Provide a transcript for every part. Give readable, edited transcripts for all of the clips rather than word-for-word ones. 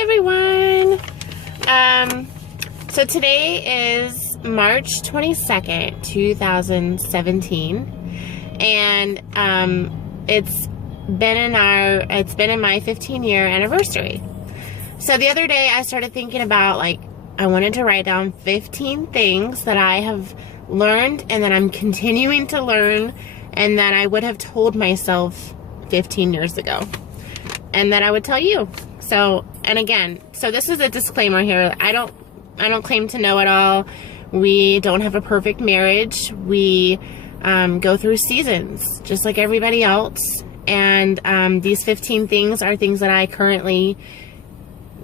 everyone. So today is March 22nd, 2017, and it's been in my 15-year anniversary. So the other day I started thinking about, like, I wanted to write down 15 things that I have learned and that I'm continuing to learn and that I would have told myself 15 years ago and that I would tell you. So, and again, so this is a disclaimer here. I don't claim to know it all. We don't have a perfect marriage. We go through seasons just like everybody else. And these 15 things are things that I currently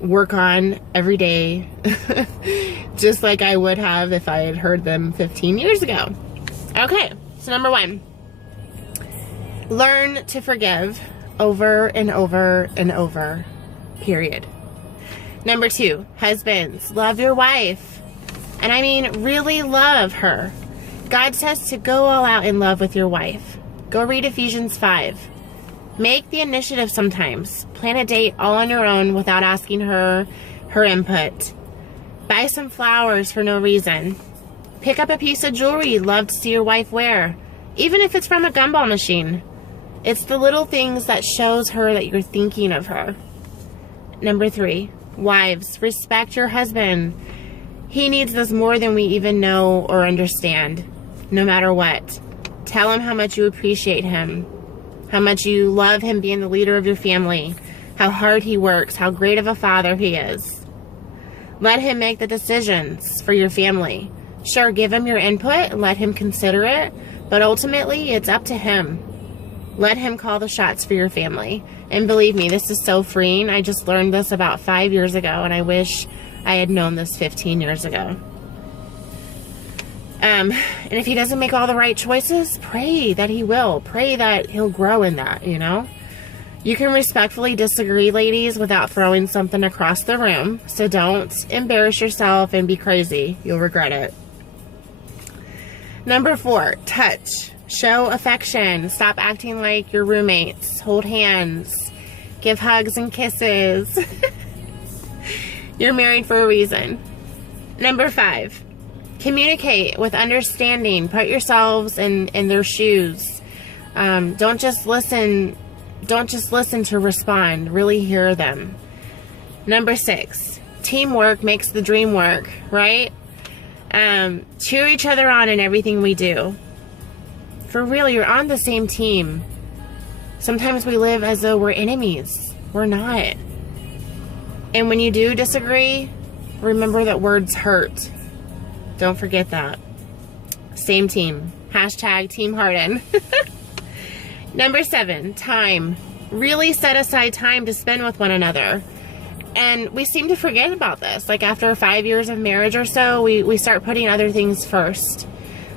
work on every day, just like I would have if I had heard them 15 years ago. Okay, so number 1, learn to forgive over and over and over, period. Number 2, husbands, love your wife. And I mean, really love her. God says to go all out in love with your wife. Go read Ephesians 5. Make the initiative sometimes. Plan a date all on your own without asking her input. Buy some flowers for no reason. Pick up a piece of jewelry you'd love to see your wife wear, even if it's from a gumball machine. It's the little things that shows her that you're thinking of her. Number 3, wives, respect your husband. He needs this more than we even know or understand, no matter what. Tell him how much you appreciate him, how much you love him being the leader of your family, how hard he works, how great of a father he is. Let him make the decisions for your family. Sure, give him your input and let him consider it, but ultimately it's up to him. Let him call the shots for your family. And believe me, this is so freeing. I just learned this about 5 years ago, and I wish I had known this 15 years ago. And if he doesn't make all the right choices, pray that he will. Pray that he'll grow in that, you know? You can respectfully disagree, ladies, without throwing something across the room. So don't embarrass yourself and be crazy. You'll regret it. Number 4, touch. Show affection. Stop acting like your roommates. Hold hands. Give hugs and kisses. You're married for a reason. Number 5, communicate with understanding. Put yourselves in their shoes. Don't just listen to respond. Really hear them. Number 6, teamwork makes the dream work, right? Cheer each other on in everything we do. For real, you're on the same team. Sometimes we live as though we're enemies. We're not. And when you do disagree, remember that words hurt. Don't forget that. Same team. Hashtag Team Harden. Number 7, time. Really set aside time to spend with one another. And we seem to forget about this. Like after 5 years of marriage or so, we start putting other things first.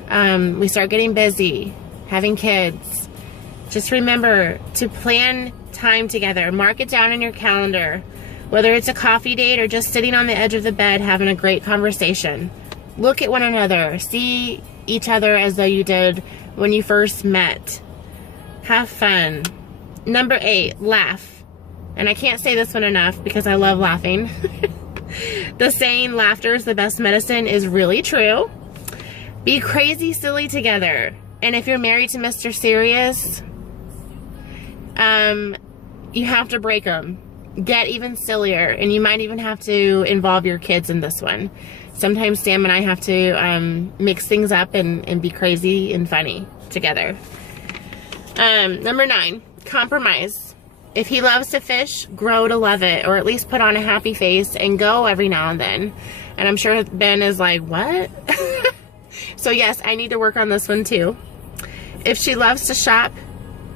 We start getting busy, having kids. Just remember to plan time together. Mark it down in your calendar. Whether it's a coffee date or just sitting on the edge of the bed having a great conversation. Look at one another. See each other as though you did when you first met. Have fun. Number 8, laugh. And I can't say this one enough because I love laughing. The saying, laughter is the best medicine, is really true. Be crazy silly together. And if you're married to Mr. Serious, you have to break them. Get even sillier. And you might even have to involve your kids in this one. Sometimes Sam and I have to mix things up and be crazy and funny together. Number 9, compromise. If he loves to fish, grow to love it, or at least put on a happy face and go every now and then. And I'm sure Ben is like, what? So yes, I need to work on this one too. If she loves to shop,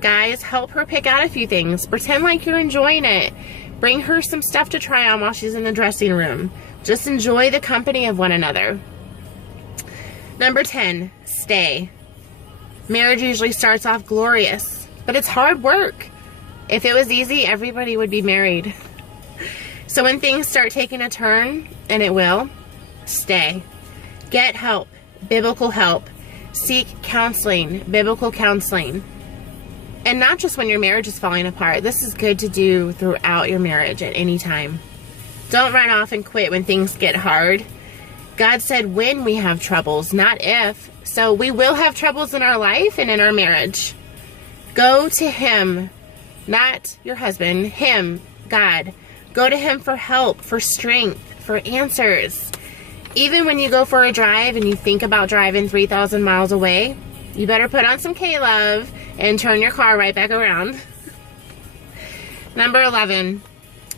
guys, help her pick out a few things. Pretend like you're enjoying it. Bring her some stuff to try on while she's in the dressing room. Just enjoy the company of one another. Number 10, stay. Marriage usually starts off glorious, but it's hard work. If it was easy, everybody would be married. So when things start taking a turn, and it will, stay. Get help, biblical help. Seek counseling, biblical counseling. And not just when your marriage is falling apart. This is good to do throughout your marriage at any time. Don't run off and quit when things get hard. God said when we have troubles, not if. So we will have troubles in our life and in our marriage. Go to Him, not your husband, Him, God. Go to Him for help, for strength, for answers. Even when you go for a drive and you think about driving 3,000 miles away, you better put on some K-Love and turn your car right back around. Number 11,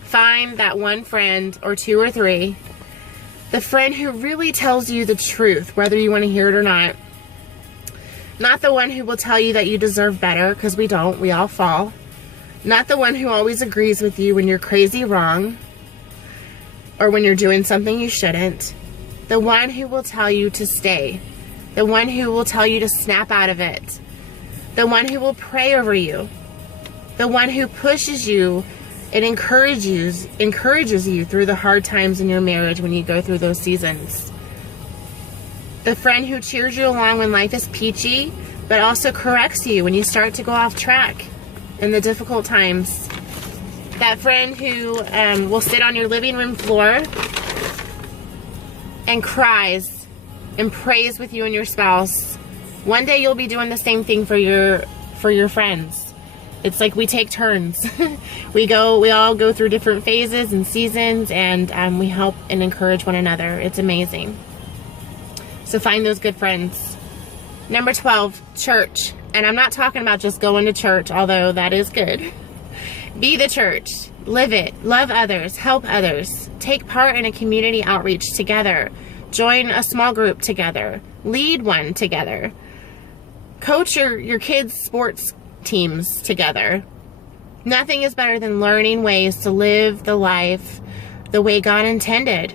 find that one friend or two or three, the friend who really tells you the truth, whether you want to hear it or not. Not the one who will tell you that you deserve better, because we don't, we all fall. Not the one who always agrees with you when you're crazy wrong, or when you're doing something you shouldn't. The one who will tell you to stay. The one who will tell you to snap out of it. The one who will pray over you. The one who pushes you and encourages you through the hard times in your marriage when you go through those seasons. The friend who cheers you along when life is peachy, but also corrects you when you start to go off track in the difficult times. That friend who will sit on your living room floor and cries and prays with you and your spouse. One day you'll be doing the same thing for your friends. It's like we take turns. we all go through different phases and seasons, and we help and encourage one another. It's amazing. So find those good friends. Number 12, church. And I'm not talking about just going to church, although that is good. Be the church. Live it. Love others. Help others. Take part in a community outreach together. Join a small group together. Lead one together. Coach your kids' sports teams together. Nothing is better than learning ways to live the life the way God intended.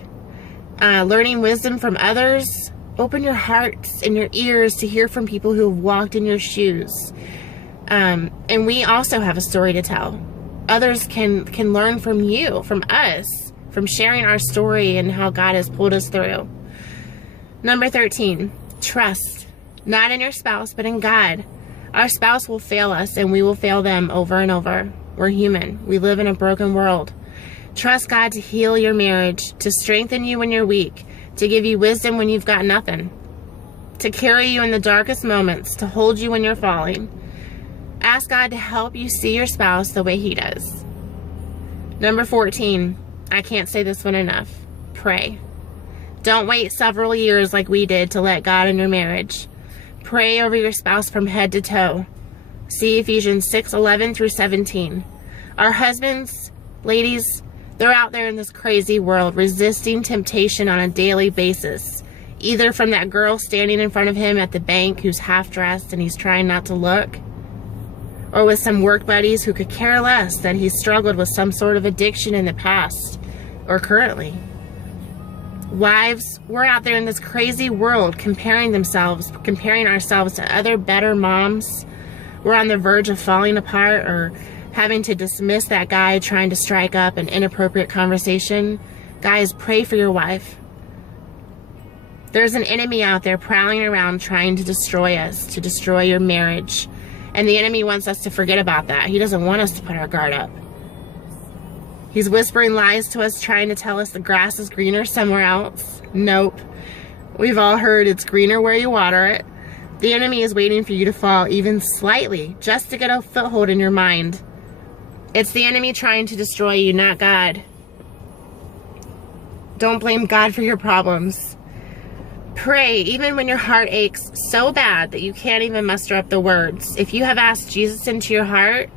Learning wisdom from others. Open your hearts and your ears to hear from people who have walked in your shoes. And we also have a story to tell. Others can learn from you, from us, from sharing our story and how God has pulled us through. Number 13, trust. Not in your spouse, but in God. Our spouse will fail us, and we will fail them over and over. We're human. We live in a broken world. Trust God to heal your marriage, to strengthen you when you're weak, to give you wisdom when you've got nothing, to carry you in the darkest moments, to hold you when you're falling. Ask God to help you see your spouse the way He does. Number 14, I can't say this one enough. Pray. Don't wait several years like we did to let God in your marriage. Pray over your spouse from head to toe. See Ephesians 6:11 through 17. Our husbands, ladies, they're out there in this crazy world resisting temptation on a daily basis. Either from that girl standing in front of him at the bank who's half-dressed and he's trying not to look, or with some work buddies who could care less that he's struggled with some sort of addiction in the past or currently. Wives, we're out there in this crazy world comparing ourselves to other better moms. We're on the verge of falling apart or having to dismiss that guy trying to strike up an inappropriate conversation. Guys, pray for your wife. There's an enemy out there prowling around trying to destroy us, to destroy your marriage. And the enemy wants us to forget about that. He doesn't want us to put our guard up. He's whispering lies to us, trying to tell us the grass is greener somewhere else. Nope. We've all heard it's greener where you water it. The enemy is waiting for you to fall even slightly, just to get a foothold in your mind. It's the enemy trying to destroy you, not God. Don't blame God for your problems. Pray, even when your heart aches so bad that you can't even muster up the words. If you have asked Jesus into your heart,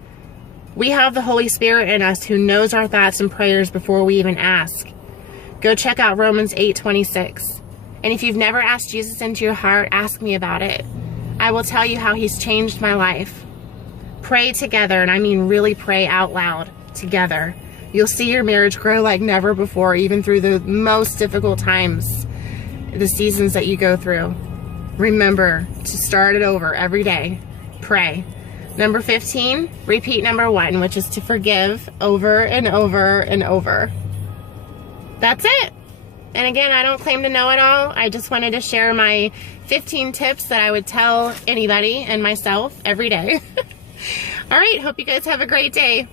we have the Holy Spirit in us who knows our thoughts and prayers before we even ask. Go check out Romans 8:26. And if you've never asked Jesus into your heart, ask me about it. I will tell you how He's changed my life. Pray together, and I mean really pray out loud together. You'll see your marriage grow like never before, even through the most difficult times, the seasons that you go through. Remember to start it over every day. Pray. Number 15, repeat number 1, which is to forgive over and over and over. That's it. And again, I don't claim to know it all. I just wanted to share my 15 tips that I would tell anybody and myself every day. All right, hope you guys have a great day.